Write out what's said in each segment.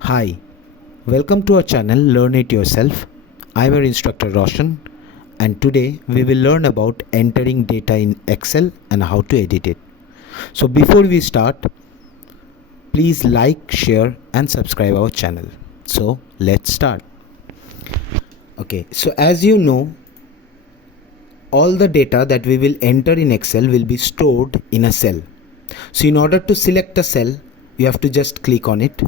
Hi, welcome to our channel Learn It Yourself. I'm your instructor Roshan, and today we will learn about entering data in Excel and how to edit it. So before we start, please like, share and subscribe our channel. So let's start. Okay, so as you know, all the data that we will enter in Excel will be stored in a cell. So in order to select a cell, you have to just click on it.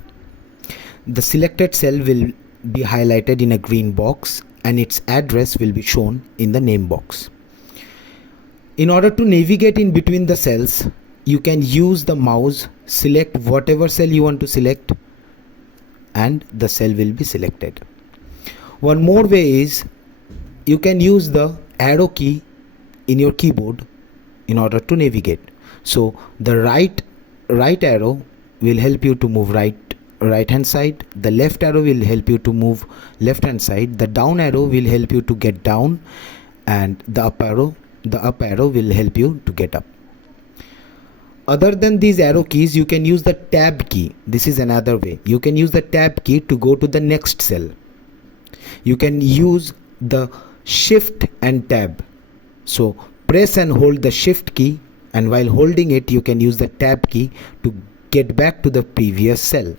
The selected cell will be highlighted in a green box and its address will be shown in the name box. In order to navigate in between the cells, you can use the mouse, select whatever cell you want to select, and the cell will be selected. One more way is you can use the arrow key in your keyboard in order to navigate. So the right arrow will help you to move right hand side, the left arrow will help you to move left hand side, the down arrow will help you to get down, and the up arrow will help you to get up. Other than these arrow keys, you can use the tab key. This is another way. You can use the tab key to go to the next cell. You can use the shift and tab. So press and hold the shift key, and while holding it you can use the tab key to get back to the previous cell.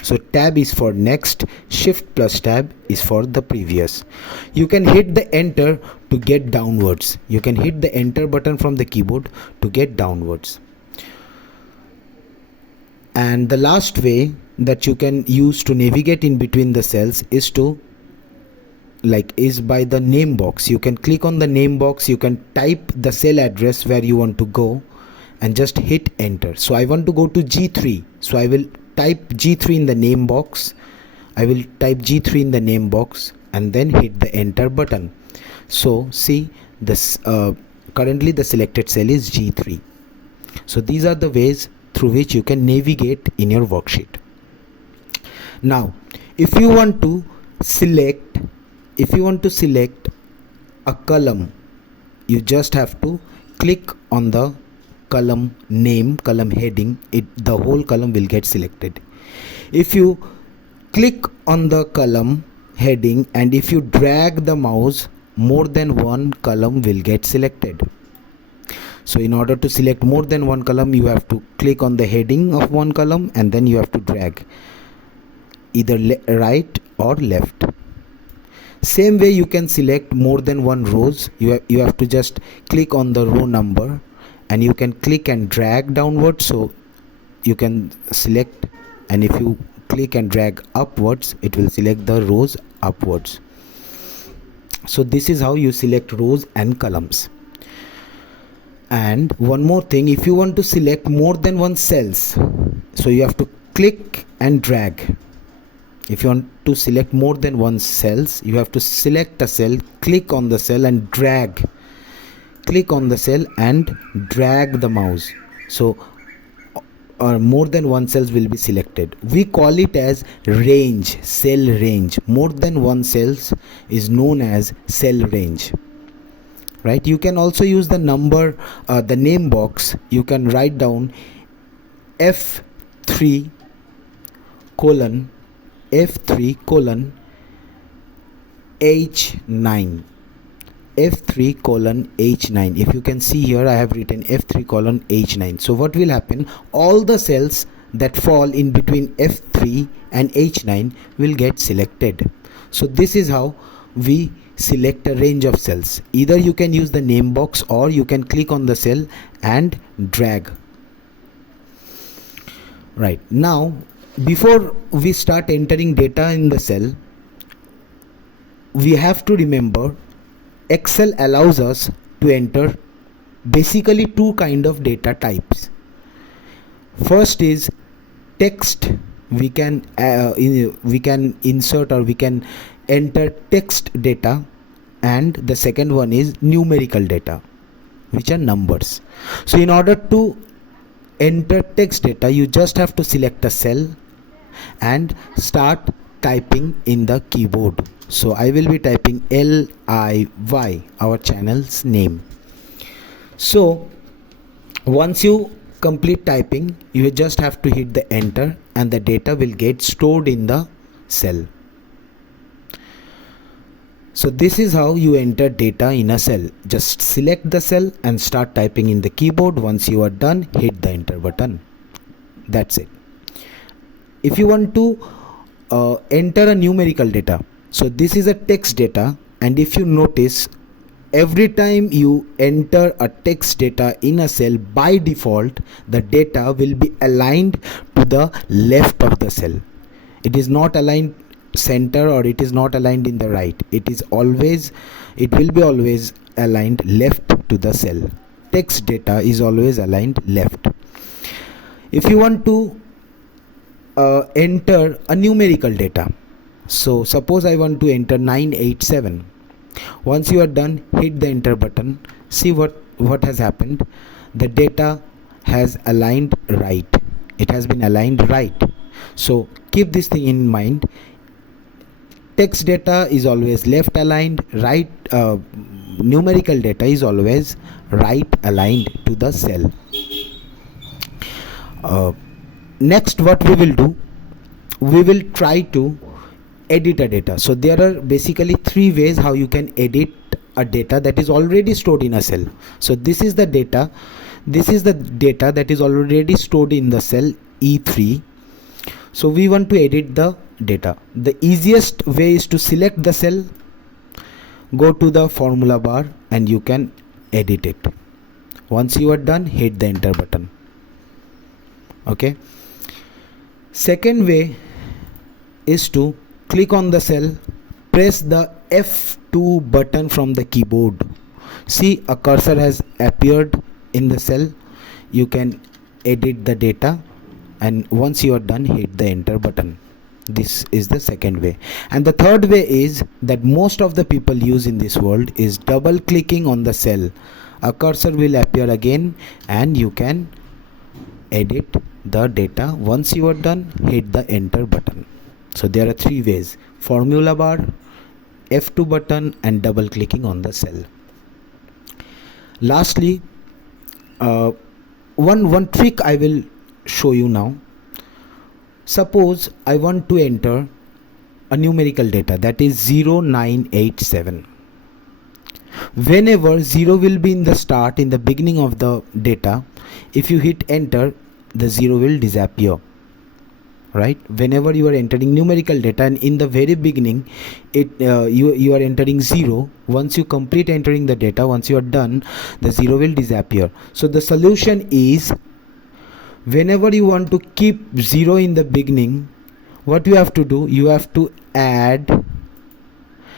So tab is for next, shift plus tab is for the previous. You can hit the enter to get downwards. You can hit the enter button from the keyboard to get downwards. And the last way that you can use to navigate in between the cells is by the name box. You can click on the name box, you can type the cell address where you want to go and just hit enter. So I want to go to G3, so I will type G3 in the name box. I will type G3 in the name box and then hit the enter button. So see, this currently the selected cell is G3. So these are the ways through which you can navigate in your worksheet. Now if you want to select a column, you just have to click on the column name, column heading, the whole column will get selected. If you click on the column heading and if you drag the mouse, more than one column will get selected. So in order to select more than one column, you have to click on the heading of one column and then you have to drag either right or left. Same way you can select more than one rows. You have to just click on the row number and you can click and drag downwards, so you can select, and if you click and drag upwards, it will select the rows upwards. So this is how you select rows and columns. And one more thing, if you want to select more than one cells, so you have to click and drag. If you want to select more than one cells, you have to select a cell, click on the cell and drag. Click on the cell and drag the mouse. So more than one cells will be selected. We call it as range, cell range. More than one cells is known as cell range. Right? You can also use the number, the name box. You can write down F3 colon H9. F3 colon H9. If you can see here, I have written F3 colon H9. So what will happen? All the cells that fall in between F3 and H9 will get selected. So this is how we select a range of cells. Either you can use the name box or you can click on the cell and drag. Right, now before we start entering data in the cell, we have to remember Excel allows us to enter basically two kind of data types. First is text. We can insert or we can enter text data, and the second one is numerical data, which are numbers. So in order to enter text data, you just have to select a cell and start typing in the keyboard. So I will be typing LIY, our channel's name. So once you complete typing, you just have to hit the enter and the data will get stored in the cell. So this is how you enter data in a cell. Just select the cell and start typing in the keyboard. Once you are done, hit the enter button. That's it. If you want to enter a numerical data, so this is a text data, and if you notice, every time you enter a text data in a cell, by default the data will be aligned to the left of the cell. It is not aligned center, or it is not aligned in the right. It will be always aligned left to the cell. Text data is always aligned left. If you want to enter a numerical data, so suppose I want to enter 987. Once you are done, hit the enter button. See what has happened. The data has aligned right. It has been aligned right. So keep this thing in mind. Text data is always left aligned, right. Numerical data is always right aligned to the cell. Next, what we will do, we will try to edit a data. So there are basically three ways how you can edit a data that is already stored in a cell. So this is the data that is already stored in the cell E3. So we want to edit the data. The easiest way is to select the cell, go to the formula bar, and you can edit it. Once you are done, hit the enter button. Okay. Second way is to click on the cell, press the F2 button from the keyboard. See, a cursor has appeared in the cell. You can edit the data, and once you are done, hit the enter button. This is the second way. And the third way is that most of the people use in this world is double clicking on the cell. A cursor will appear again and you can edit the data. Once you are done, hit the enter button. So there are three ways: formula bar, F2 button, and double clicking on the cell. Lastly, one trick I will show you now. Suppose I want to enter a numerical data, that is 0987. Whenever 0 will be in the start, in the beginning of the data, if you hit enter, the 0 will disappear. Right? Whenever you are entering numerical data and in the very beginning you are entering 0, once you complete entering the data, once you are done, the 0 will disappear. So the solution is, whenever you want to keep 0 in the beginning, what you have to do, you have to add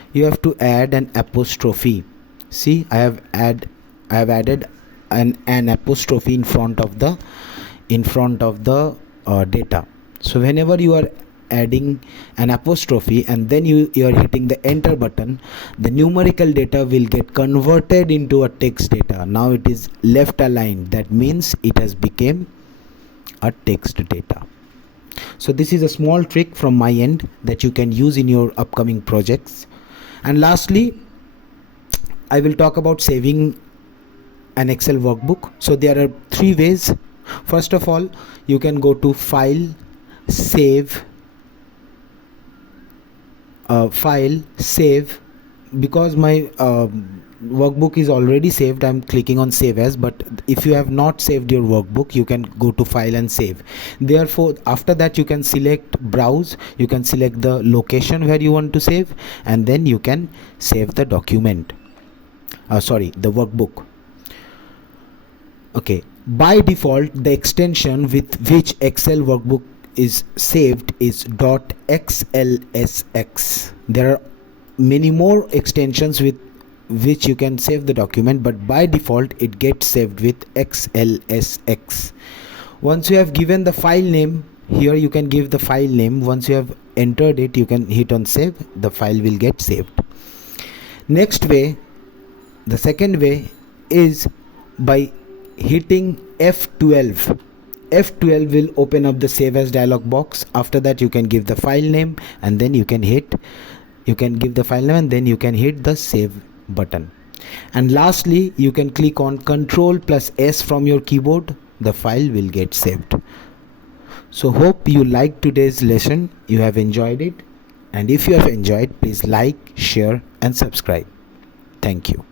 an apostrophe. See, I have added an apostrophe in front of the data. So whenever you are adding an apostrophe and then you are hitting the enter button, the numerical data will get converted into a text data. Now it is left aligned. That means it has become a text data. So this is a small trick from my end that you can use in your upcoming projects. And lastly, I will talk about saving an Excel workbook. So there are three ways. First of all, you can go to file, save. Because my workbook is already saved, I'm clicking on save as. But if you have not saved your workbook, you can go to file and save. Therefore, after that you can select browse, you can select the location where you want to save, and then you can save the document, the workbook. Okay, by default the extension with which Excel workbook is saved is .xlsx. There are many more extensions with which you can save the document, but by default it gets saved with xlsx. Once you have given the file name, here you can give the file name. Once you have entered it, you can hit on save. The file will get saved. Next way, the second way, is by hitting F12. F12 will open up the save as dialog box. After that you can give the file name, and then you can give the file name, and then you can hit the save button. And lastly, you can click on Ctrl plus S from your keyboard the file will get saved. So hope you liked today's lesson, you have enjoyed it, and if you have enjoyed, please like, share and subscribe. Thank you.